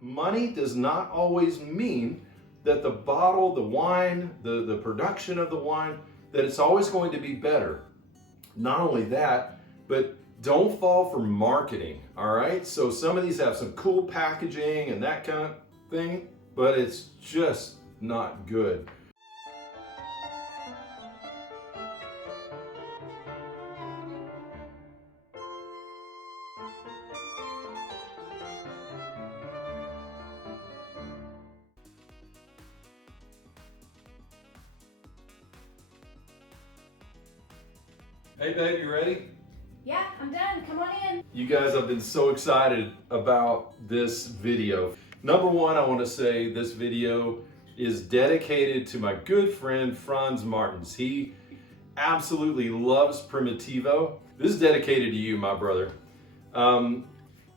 Money does not always mean that the bottle, the wine, the production of the wine, that it's always going to be better. Not only that, but don't fall for marketing, all right? So some of these have some cool packaging and that kind of thing, but it's just not good. Hey babe, you ready? Yeah, I'm done. Come on in. You guys have been so excited about this video. Number one, I want to say this video is dedicated to my good friend Franz Martins. He absolutely loves Primitivo. This is dedicated to you, my brother. All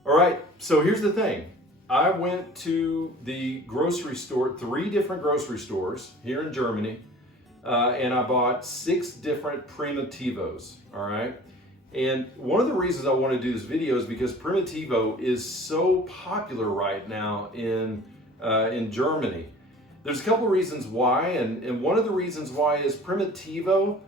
right, so here's the thing. I went to the grocery store, 3 different grocery stores here in Germany, and I bought 6 different Primitivos, all right? And one of the reasons I want to do this video is because Primitivo is so popular right now in Germany. There's a couple reasons why, and one of the reasons why is Primitivo,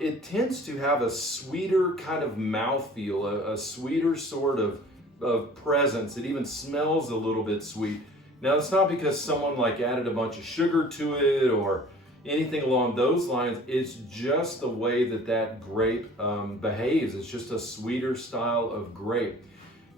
it tends to have a sweeter kind of mouthfeel, a sweeter sort of presence. It even smells a little bit sweet. Now, it's not because someone like added a bunch of sugar to it or anything along those lines. It's just the way that grape behaves. It's just a sweeter style of grape.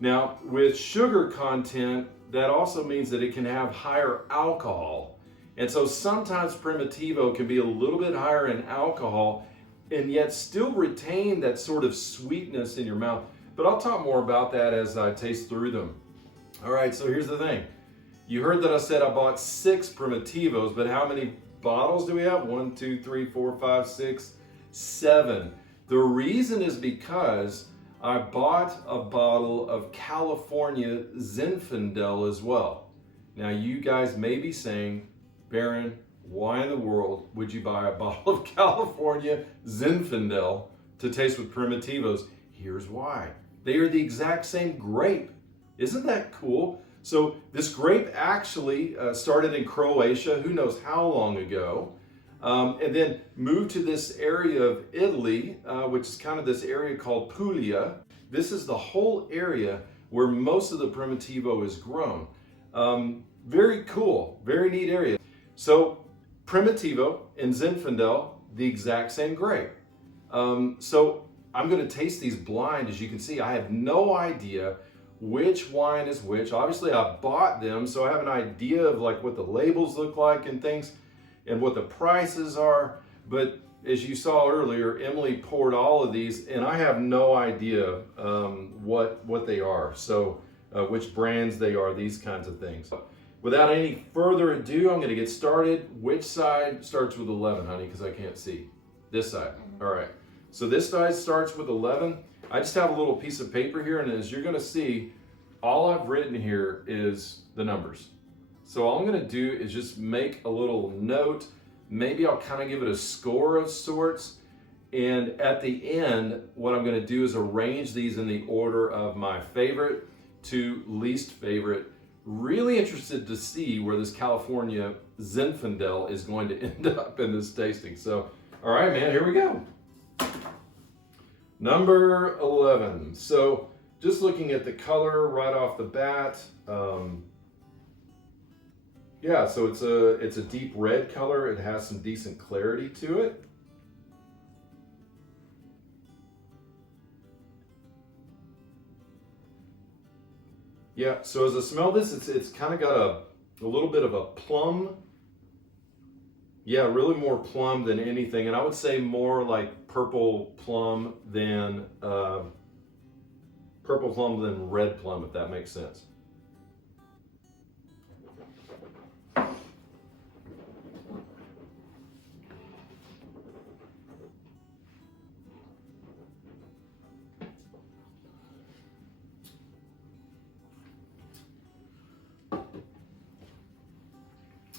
Now, with sugar content, that also means that it can have higher alcohol. And so sometimes Primitivo can be a little bit higher in alcohol and yet still retain that sort of sweetness in your mouth. But I'll talk more about that as I taste through them. All right, so here's the thing. You heard that I said I bought 6 Primitivos, but how many bottles do we have? 1, 2, 3, 4, 5, 6, 7. The reason is because I bought a bottle of California Zinfandel as well. Now you guys may be saying, Barron, why in the world would you buy a bottle of California Zinfandel to taste with Primitivos? Here's why. They are the exact same grape. Isn't that cool? So this grape actually started in Croatia, who knows how long ago, and then moved to this area of Italy, which is kind of this area called Puglia. This is the whole area where most of the Primitivo is grown. Very cool, very neat area. So Primitivo and Zinfandel, the exact same grape. So I'm going to taste these blind. As you can see, I have no idea which wine is which. Obviously I bought them, so I have an idea of like what the labels look like and things and what the prices are. But as you saw earlier, Emily poured all of these and I have no idea what they are. So which brands they are, these kinds of things. Without any further ado, I'm going to get started. Which side starts with 11, honey? Because I can't see. This side. All right. So this side starts with 11. I just have a little piece of paper here, and as you're going to see, all I've written here is the numbers. So all I'm going to do is just make a little note. Maybe I'll kind of give it a score of sorts. And at the end, what I'm going to do is arrange these in the order of my favorite to least favorite. Really interested to see where this California Zinfandel is going to end up in this tasting. So, all right, man, here we go. Number 11. So just looking at the color right off the bat, yeah, so it's a deep red color. It has some decent clarity to it. Yeah, so as I smell this, it's kind of got a little bit of a plum. Yeah, really more plum than anything. And I would say more like purple plum than red plum, if that makes sense.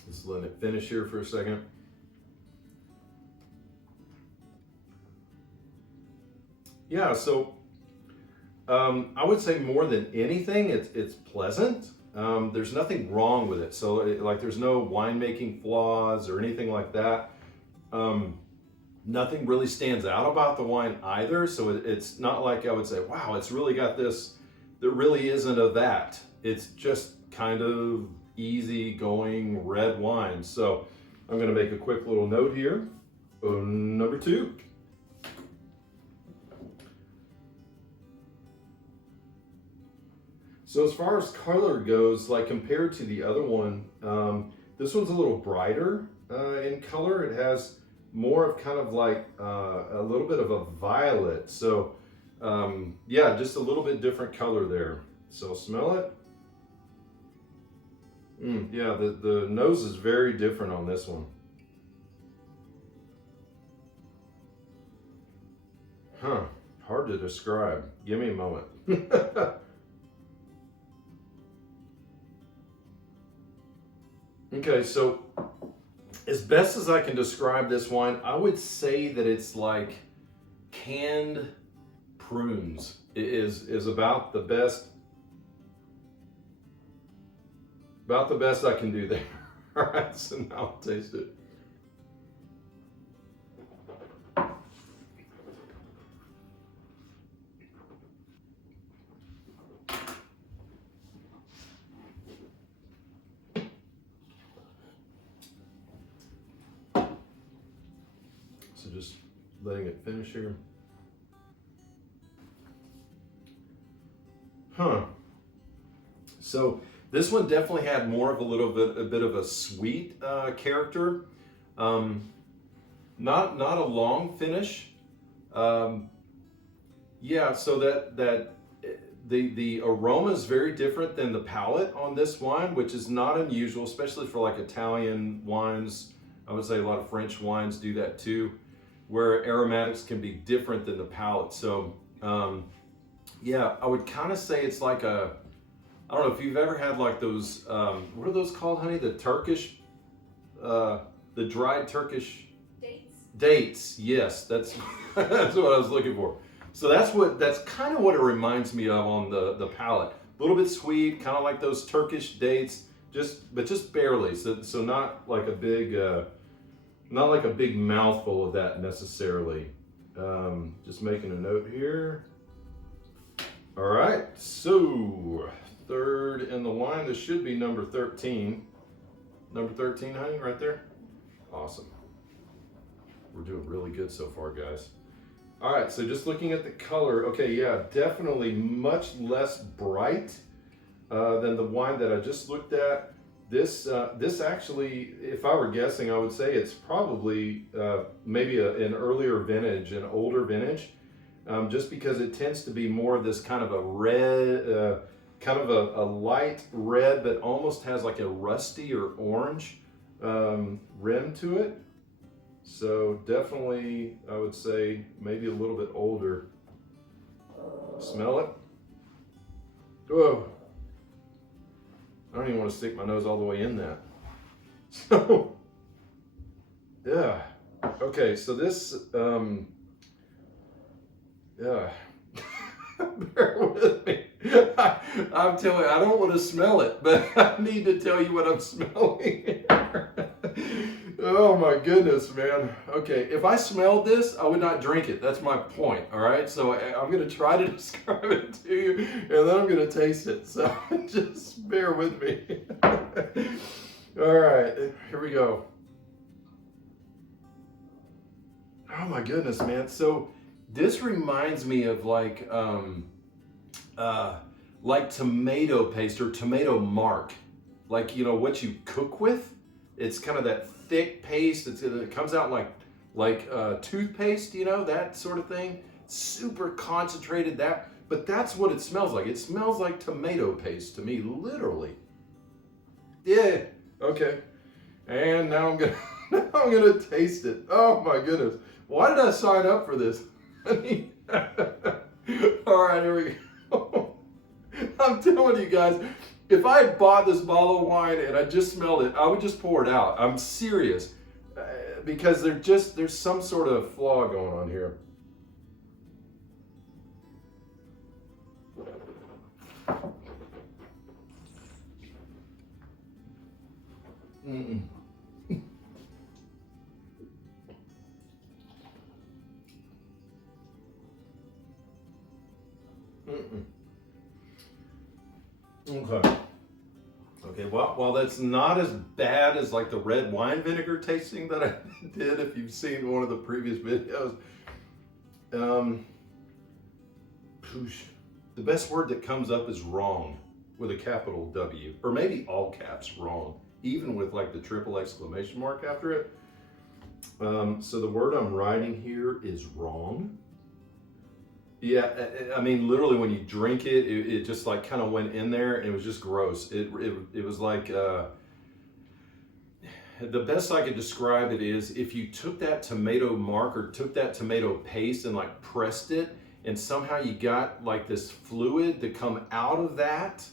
Just letting it finish here for a second. Yeah, so I would say more than anything, it's pleasant. There's nothing wrong with it. So like there's no winemaking flaws or anything like that. Nothing really stands out about the wine either. So it's not like I would say, wow, it's really got this. There really isn't of that. It's just kind of easy going red wine. So I'm gonna make a quick little note here. Number 2. So as far as color goes, like compared to the other one, this one's a little brighter in color. It has more of kind of like a little bit of a violet. So yeah, just a little bit different color there. So smell it. Yeah, the nose is very different on this one. Huh, hard to describe. Give me a moment. Okay, so as best as I can describe this wine, I would say that it's like canned prunes. It is about the best I can do there. All right, so now I'll taste it. So just letting it finish here. Huh. So this one definitely had more of a bit of a sweet character. Not a long finish. Yeah, so that the aroma is very different than the palate on this wine, which is not unusual, especially for like Italian wines. I would say a lot of French wines do that too, where aromatics can be different than the palate. So yeah, I would kind of say it's like a, I don't know if you've ever had like those, what are those called, honey? The Turkish, the dried Turkish dates. Yes, that's that's what I was looking for. So that's kind of what it reminds me of on the palate. A little bit sweet, kind of like those Turkish dates, but just barely. So not like a big mouthful of that necessarily. Just making a note here. All right, so third in the line, this should be number 13. Number 13, honey, right there. Awesome. We're doing really good so far, guys. All right, so just looking at the color, okay, yeah, definitely much less bright than the wine that I just looked at. This actually, if I were guessing, I would say it's probably maybe an earlier vintage, an older vintage, just because it tends to be more of this kind of a red, kind of a light red, but almost has like a rusty or orange rim to it. So definitely, I would say maybe a little bit older. Smell it. Whoa. I don't even want to stick my nose all the way in that. So, yeah. Okay, so this, yeah. Bear with me. I'm telling you, I don't want to smell it, but I need to tell you what I'm smelling. Oh my goodness, man. Okay, if I smelled this, I would not drink it. That's my point, all right? So I'm going to try to describe it to you, and then I'm going to taste it. So just bear with me. All right, here we go. Oh my goodness, man. So this reminds me of like tomato paste or tomato mark. Like, you know, what you cook with. It's kind of that thick paste. It comes out like toothpaste, you know, that sort of thing. Super concentrated, but that's what it smells like. It smells like tomato paste to me, literally. Yeah. Okay. And now I'm gonna taste it. Oh my goodness. Why did I sign up for this? All right, here we go. I'm telling you guys, if I had bought this bottle of wine and I just smelled it, I would just pour it out. I'm serious. Because there's some sort of flaw going on here. Mm-mm. Mm-mm. Okay. Okay, well, while that's not as bad as like the red wine vinegar tasting that I did, if you've seen one of the previous videos, poosh, the best word that comes up is wrong with a capital W, or maybe all caps wrong, even with like the triple exclamation mark after it. So the word I'm writing here is wrong. Yeah, I mean, literally, when you drink it, it just like kind of went in there, and it was just gross. It was like the best I could describe it is if you took that tomato mark or took that tomato paste and like pressed it, and somehow you got like this fluid to come out of that,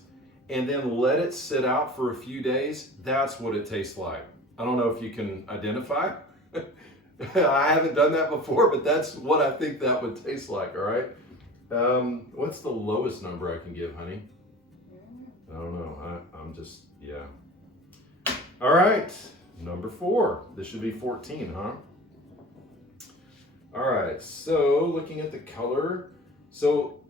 and then let it sit out for a few days. That's what it tastes like. I don't know if you can identify. I haven't done that before, but that's what I think that would taste like, all right? What's the lowest number I can give, honey? I don't know. I'm just, yeah. All right, number 4. This should be 14, huh? All right, so looking at the color, so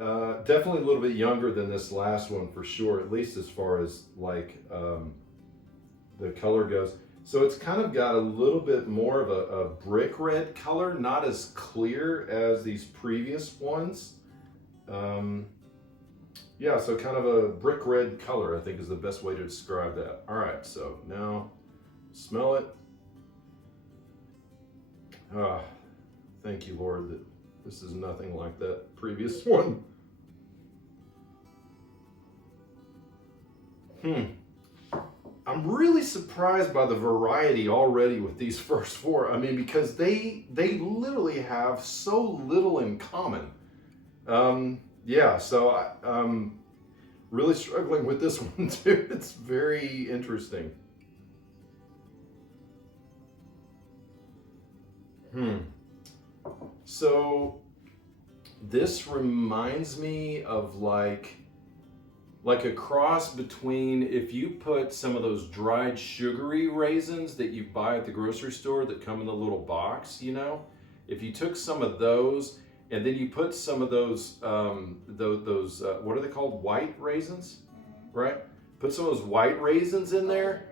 definitely a little bit younger than this last one for sure, at least as far as like the color goes. So it's kind of got a little bit more of a brick red color, not as clear as these previous ones. Yeah, so kind of a brick red color, I think is the best way to describe that. All right, so now smell it. Ah, thank you, Lord, that this is nothing like that previous one. I'm really surprised by the variety already with these first 4. I mean, because they literally have so little in common. Yeah, so I'm really struggling with this one too. It's very interesting. So this reminds me of like a cross between if you put some of those dried sugary raisins that you buy at the grocery store that come in the little box, you know, if you took some of those and then you put some of those what are they called, white raisins, right? Put some of those white raisins in there,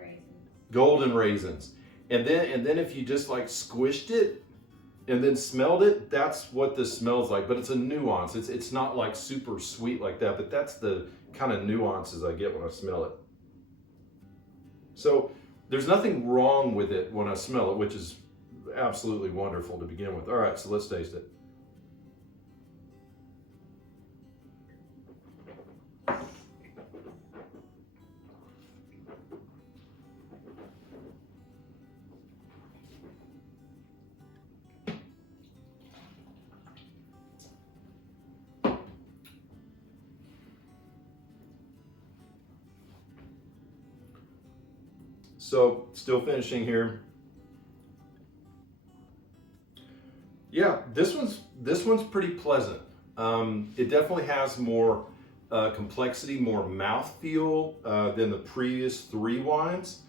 golden raisins, and then if you just like squished it and then smelled it, that's what this smells like. But it's a nuance. It's not like super sweet like that, but that's the kind of nuances I get when I smell it. So there's nothing wrong with it when I smell it, which is absolutely wonderful to begin with. All right, so let's taste it. So still finishing here. Yeah, this one's pretty pleasant. It definitely has more complexity, more mouthfeel than the previous 3 wines,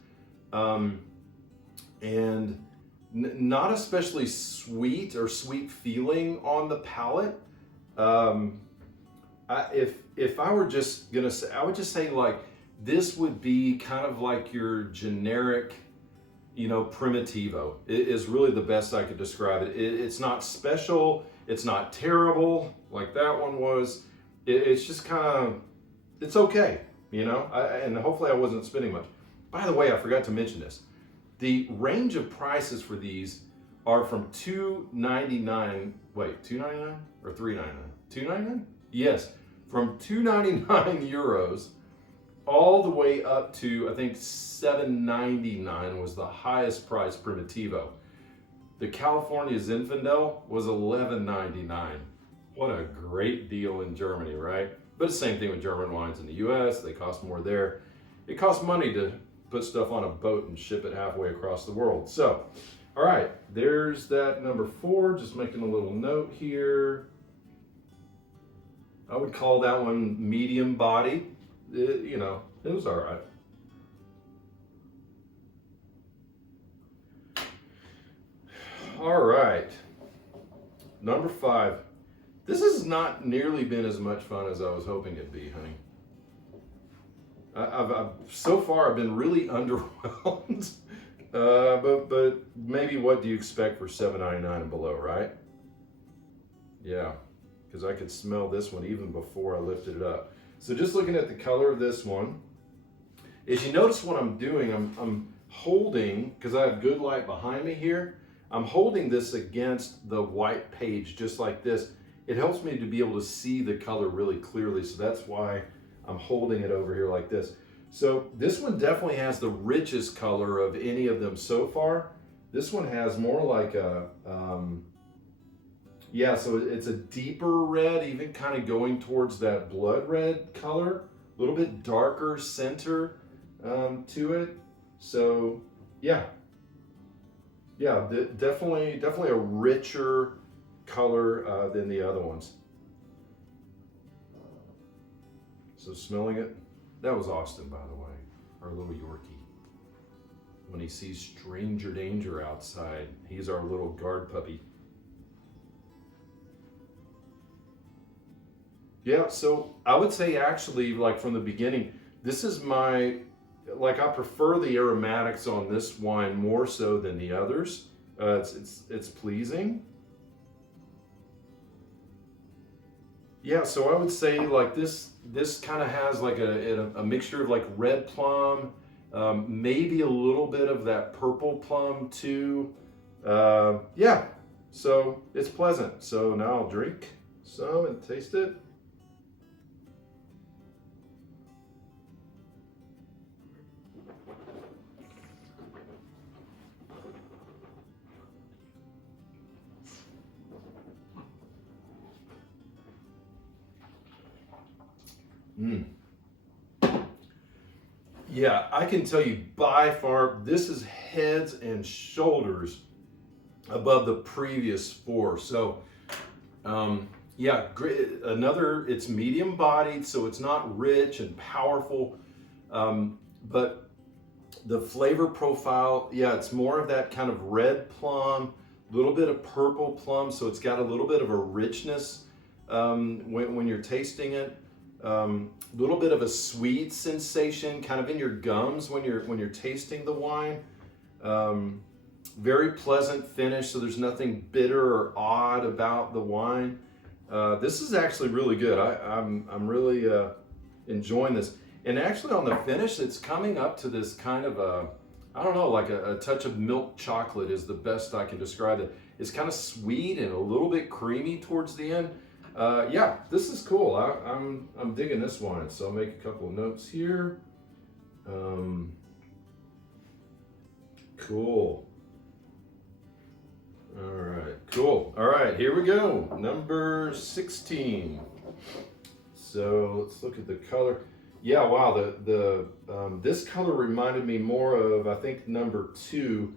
and not especially sweet or sweet feeling on the palate. If I were just gonna say, I would just say like this would be kind of like your generic, you know, Primitivo. It is really the best I could describe it. It's not special. It's not terrible like that one was. It's just kind of, it's okay, you know, and hopefully I wasn't spending much. By the way, I forgot to mention this. The range of prices for these are from $2.99, wait, $2.99 or $3.99? $2.99? Yes, from €2.99 euros all the way up to, I think, $7.99 was the highest price Primitivo. The California Zinfandel was $11.99. What a great deal in Germany, right? But it's the same thing with German wines in the US. They cost more there. It costs money to put stuff on a boat and ship it halfway across the world. So, all right, there's that number 4. Just making a little note here. I would call that one medium body. You know, it was all right. number 5. This has not nearly been as much fun as I was hoping it'd be, honey. So far I've been really underwhelmed. But maybe what do you expect for $7.99 and below, right? Yeah, because I could smell this one even before I lifted it up. So just looking at the color of this one, as you notice what I'm doing, I'm holding, because I have good light behind me here, I'm holding this against the white page just like this. It helps me to be able to see the color really clearly, so that's why I'm holding it over here like this. So this one definitely has the richest color of any of them so far. This one has more like a, yeah, so it's a deeper red, even kind of going towards that blood red color, a little bit darker center to it. So yeah, definitely a richer color than the other ones. So smelling it, that was Austin, by the way, our little Yorkie. When he sees stranger danger outside, he's our little guard puppy. Yeah, so I would say actually, like from the beginning, this is my, like I prefer the aromatics on this wine more so than the others. It's pleasing. Yeah, so I would say like this kind of has like a mixture of like red plum, maybe a little bit of that purple plum too. Yeah, so it's pleasant. So now I'll drink some and taste it. Yeah, I can tell you by far, this is heads and shoulders above the previous 4. So, yeah, great. It's medium bodied, so it's not rich and powerful, but the flavor profile, yeah, it's more of that kind of red plum, a little bit of purple plum, so it's got a little bit of a richness when you're tasting it. Little bit of a sweet sensation kind of in your gums when you're tasting the wine. Very pleasant finish, so there's nothing bitter or odd about the wine. This is actually really good. I'm really enjoying this. And actually on the finish, it's coming up to this kind of I don't know, like a touch of milk chocolate is the best I can describe it. It's kind of sweet and a little bit creamy towards the end. Yeah, this is cool. I'm digging this wine, so I'll make a couple of notes here. Cool. All right, cool. All right, here we go. Number 16. So let's look at the color. Yeah, wow. This color reminded me more of, I think, number 2.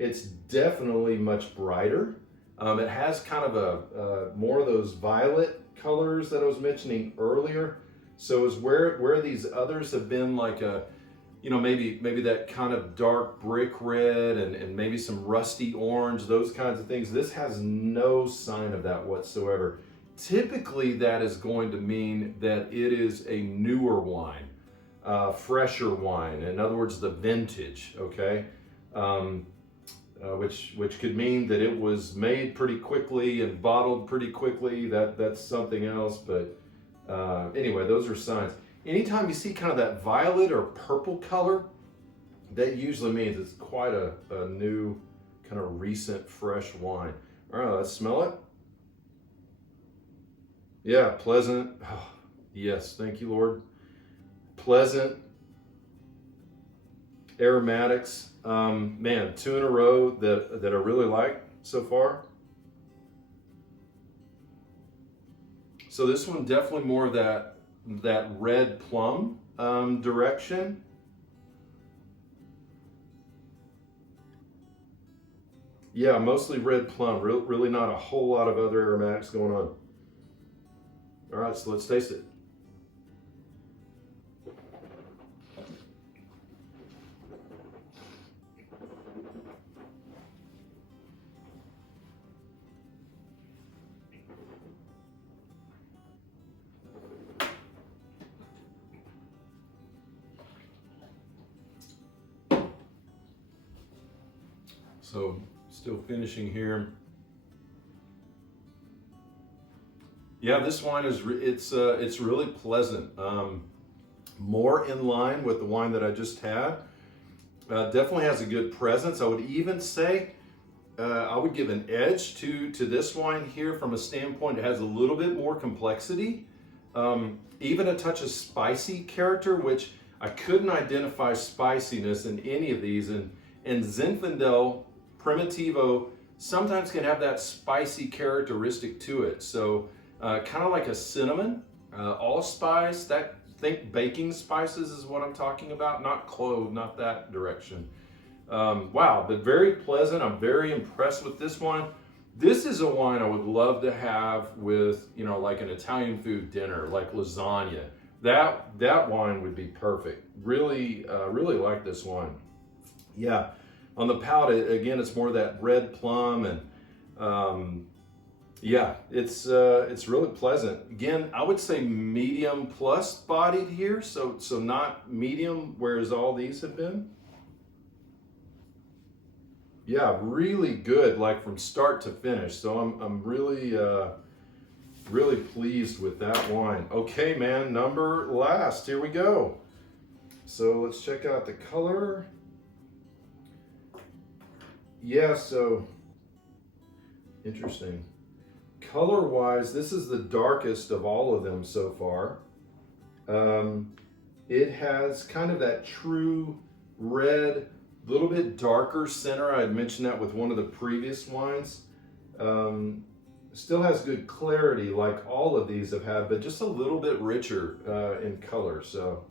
It's definitely much brighter. It has kind of a more of those violet colors that I was mentioning earlier. So is where these others have been like a, you know, maybe that kind of dark brick red and maybe some rusty orange, those kinds of things. This has no sign of that whatsoever. Typically that is going to mean that it is a newer wine, fresher wine. In other words, the vintage, okay? Which could mean that it was made pretty quickly and bottled pretty quickly. That's something else, but anyway, those are signs. Anytime you see kind of that violet or purple color, that usually means it's quite a new, kind of recent, fresh wine. All right, let's smell it. Yeah, pleasant. Oh, yes, thank you, Lord. Pleasant aromatics. Man, 2 in a row that I really like so far. So this one definitely more of that red plum direction. Yeah, mostly red plum. Really not a whole lot of other aromatics going on. All right, so let's taste it. So still finishing here. Yeah, this wine is it's really pleasant. More in line with the wine that I just had. Definitely has a good presence. I would even say I would give an edge to this wine here from a standpoint. It has a little bit more complexity, even a touch of spicy character, which I couldn't identify spiciness in any of these. And Zinfandel Primitivo sometimes can have that spicy characteristic to it. So kind of like a cinnamon, allspice, think baking spices is what I'm talking about, not clove, not that direction. Wow, but very pleasant. I'm very impressed with this one. This is a wine I would love to have with, you know, like an Italian food dinner, like lasagna. That wine would be perfect. Really, really like this wine. Yeah, on the palate, again, it's more that red plum, and yeah, it's really pleasant. Again, I would say medium plus bodied here, so not medium, whereas all these have been. Yeah, really good, like from start to finish. So I'm really really pleased with that wine. Okay, man, number last. Here we go. So let's check out the color. Yeah, so interesting. Color-wise, this is the darkest of all of them so far. It has kind of that true red, little bit darker center. I had mentioned that with one of the previous wines. Still has good clarity like all of these have had, but just a little bit richer in color. So,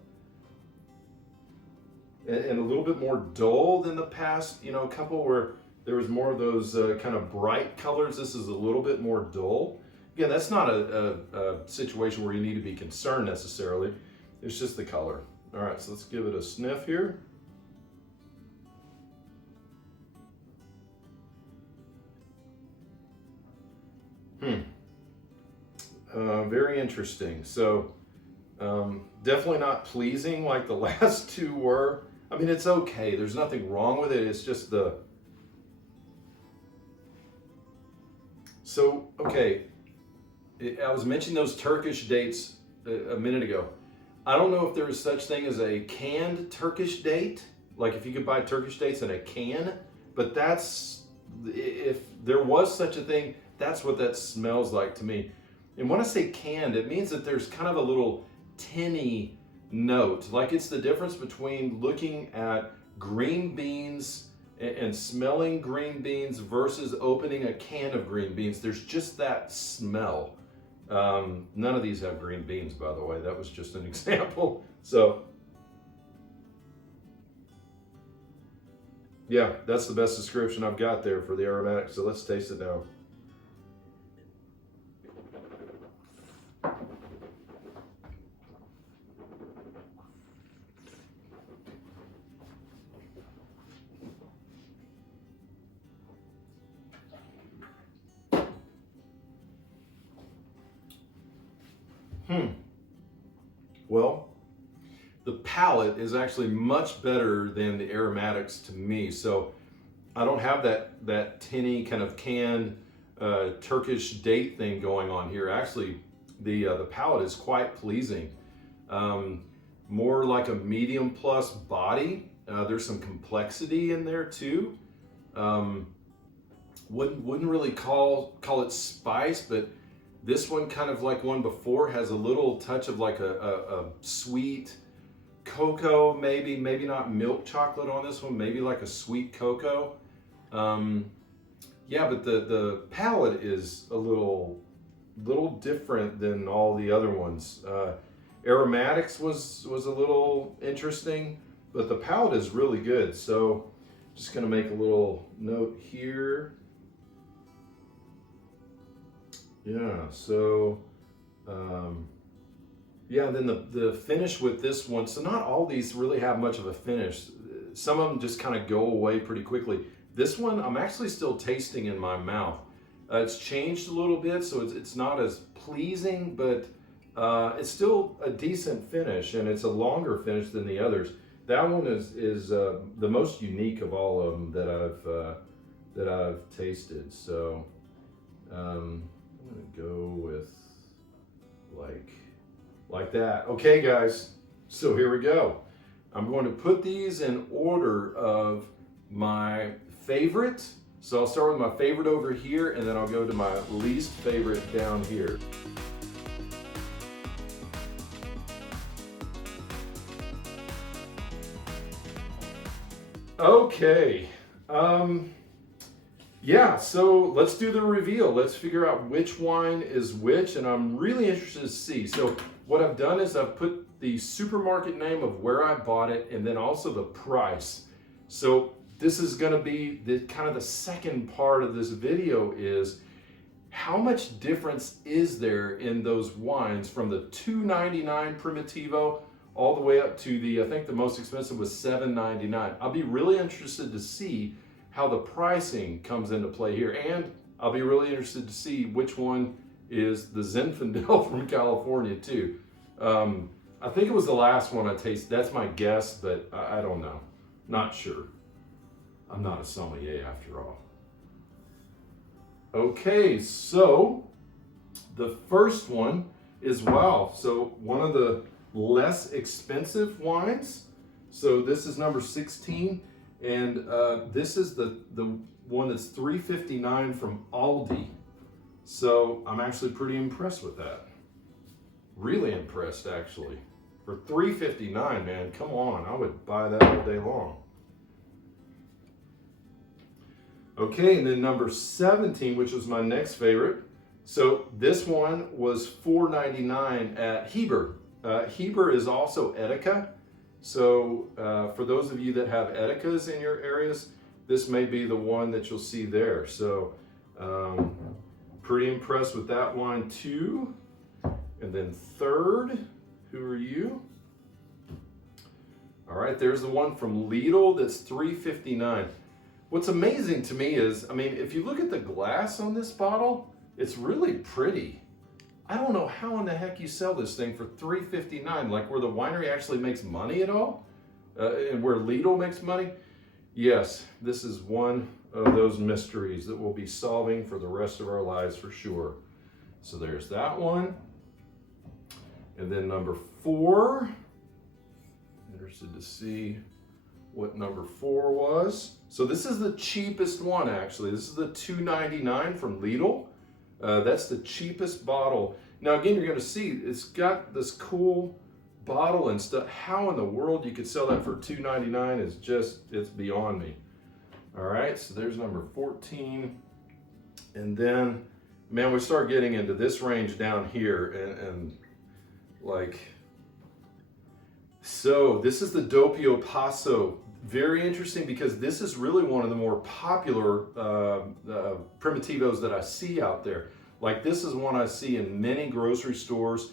and a little bit more dull than the past, you know, couple where there was more of those kind of bright colors. This is a little bit more dull. Again, that's not a situation where you need to be concerned necessarily. It's just the color. All right, so let's give it a sniff here. Very interesting. So definitely not pleasing like the last two were. I mean, it's okay. There's nothing wrong with it. It's just the... So, okay, I was mentioning those Turkish dates a minute ago. I don't know if there is such thing as a canned Turkish date, like if you could buy Turkish dates in a can, but that's, if there was such a thing, that's what that smells like to me. And when I say canned, it means that there's kind of a little tinny note. Like it's the difference between looking at green beans and smelling green beans versus opening a can of green beans. There's just that smell. None of these have green beans, by the way. That was just an example. So, yeah, that's the best description I've got there for the aromatic. So let's taste it now. Well, the palate is actually much better than the aromatics to me. So I don't have that tinny kind of canned Turkish date thing going on here. Actually, the palate is quite pleasing. More like a medium plus body. There's some complexity in there too. Wouldn't really call it spice, but this one, kind of like one before, has a little touch of like a sweet cocoa, maybe not milk chocolate on this one, maybe like a sweet cocoa. Yeah, but the palate is a little different than all the other ones. Aromatics was a little interesting, but the palate is really good. So just gonna make a little note here. Yeah, so, yeah, then the finish with this one, so not all these really have much of a finish. Some of them just kind of go away pretty quickly. This one, I'm actually still tasting in my mouth. It's changed a little bit, so it's not as pleasing, but it's still a decent finish, and it's a longer finish than the others. That one is the most unique of all of them that that I've tasted. So I'm gonna go with like that. Okay guys, so here we go. I'm going to put these in order of my favorite. So I'll start with my favorite over here, and then I'll go to my least favorite down here. Okay, yeah, so let's do the reveal. Let's figure out which wine is which, and I'm really interested to see. So what I've done is I've put the supermarket name of where I bought it and then also the price. So this is gonna be the kind of the second part of this video is how much difference is there in those wines from the $2.99 Primitivo all the way up to the, I think the most expensive was $7.99. I'll be really interested to see how the pricing comes into play here. And I'll be really interested to see which one is the Zinfandel from California too. I think it was the last one I tasted. That's my guess, but I don't know. Not sure. I'm not a sommelier after all. Okay, so the first one is, wow, so one of the less expensive wines. So this is number 16. And this is the one that's $3.59 from Aldi. So I'm actually pretty impressed with that. Really impressed, actually. For $3.59, man, come on, I would buy that all day long. Okay, and then number 17, which was my next favorite. So this one was $4.99 at Hieber. Hieber is also Etika. So for those of you that have Etikas in your areas, this may be the one that you'll see there. So pretty impressed with that wine too. And then third, who are you? All right, there's the one from Lidl that's $3.59. What's amazing to me is, I mean, if you look at the glass on this bottle, it's really pretty. I don't know how in the heck you sell this thing for $3.59, like where the winery actually makes money at all, and where Lidl makes money. Yes, this is one of those mysteries that we'll be solving for the rest of our lives for sure. So there's that one. And then number 4, interested to see what number 4 was. So this is the cheapest one actually. This is the $2.99 from Lidl. That's the cheapest bottle. Now again, you're gonna see it's got this cool bottle and stuff. How in the world you could sell that for $2.99 is just, it's beyond me. All right, so there's number 14. And then, man, we start getting into this range down here and like, so this is the Doppio Passo. Very interesting because this is really one of the more popular Primitivos that I see out there. Like this is one I see in many grocery stores.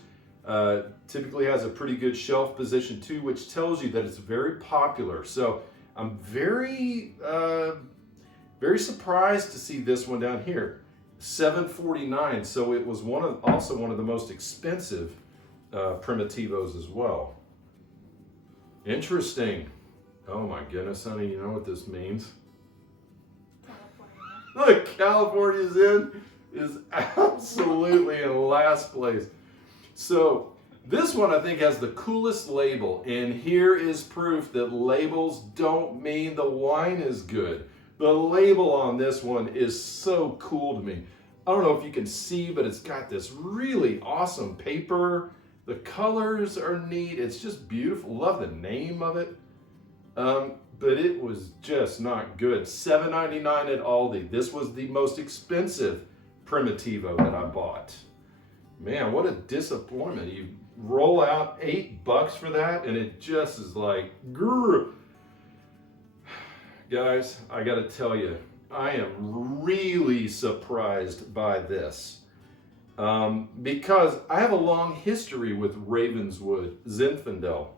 Typically has a pretty good shelf position too, which tells you that it's very popular. So I'm very surprised to see this one down here, $7.49. So it was also one of the most expensive Primitivos as well. Interesting. Oh my goodness, honey, you know what this means? Look, California Zen is absolutely in last place. So this one I think has the coolest label, and here is proof that labels don't mean the wine is good. The label on this one is so cool to me. I don't know if you can see, but it's got this really awesome paper. The colors are neat. It's just beautiful. Love the name of it. But it was just not good. $7.99 at Aldi. This was the most expensive Primitivo that I bought. Man, what a disappointment. You roll out $8 for that and it just is like, grr. Guys, I gotta tell you, I am really surprised by this. Because I have a long history with Ravenswood Zinfandel.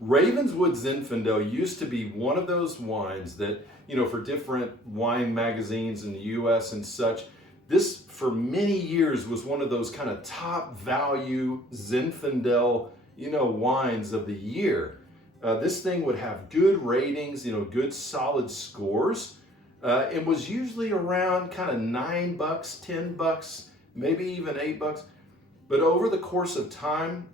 Ravenswood Zinfandel used to be one of those wines that, you know, for different wine magazines in the US and such, this for many years was one of those kind of top value Zinfandel, you know, wines of the year. This thing would have good ratings, you know, good solid scores. It was usually around kind of $9, $10, maybe even $8. But over the course of time,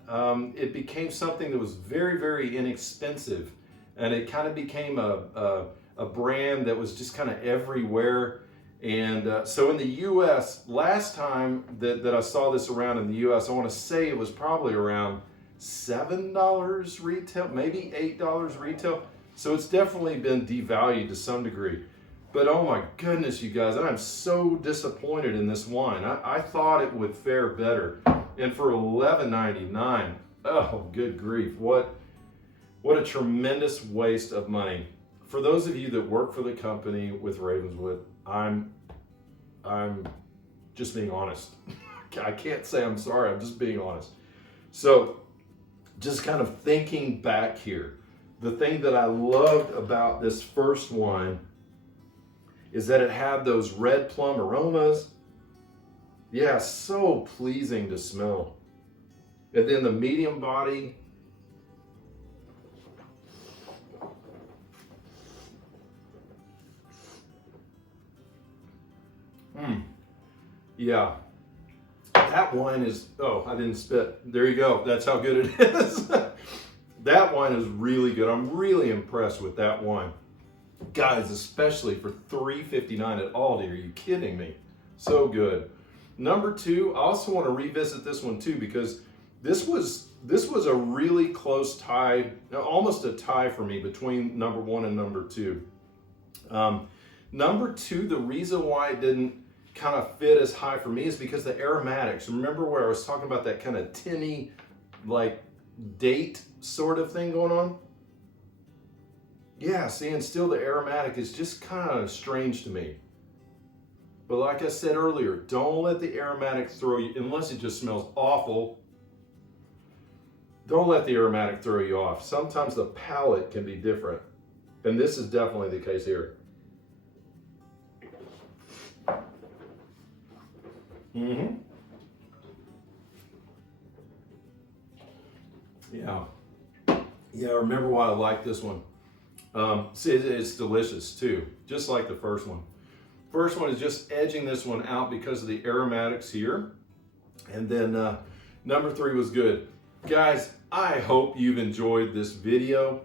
it became something that was very, very inexpensive. And it kind of became a brand that was just kind of everywhere. And so in the US, last time that I saw this around in the US, I want to say it was probably around $7 retail, maybe $8 retail. So it's definitely been devalued to some degree. But oh my goodness, you guys, I'm so disappointed in this wine. I thought it would fare better. And for $11.99, oh good grief, what a tremendous waste of money. For those of you that work for the company with Ravenswood, I'm just being honest. I can't say I'm sorry, I'm just being honest. So just kind of thinking back here, the thing that I loved about this first wine is that it had those red plum aromas. Yeah, so pleasing to smell. And then the medium body. Yeah, that wine is, oh, I didn't spit. There you go. That's how good it is. That wine is really good. I'm really impressed with that wine. Guys, especially for $3.59 at Aldi. Are you kidding me? So good. Number two, I also want to revisit this one too, because this was a really close tie, almost a tie for me between number one and number two. Number two, the reason why it didn't kind of fit as high for me is because the aromatics. Remember where I was talking about that kind of tinny, like date sort of thing going on? Yeah, see, and still the aromatic is just kind of strange to me. But like I said earlier, don't let the aromatic throw you, unless it just smells awful. Don't let the aromatic throw you off. Sometimes the palate can be different. And this is definitely the case here. Yeah, remember why I like this one. See, it's delicious too, just like the first one. First one is just edging this one out because of the aromatics here. And then number three was good. Guys, I hope you've enjoyed this video.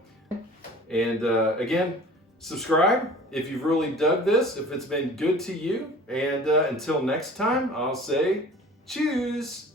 And again, subscribe if you've really dug this, if it's been good to you. And until next time, I'll say, cheers.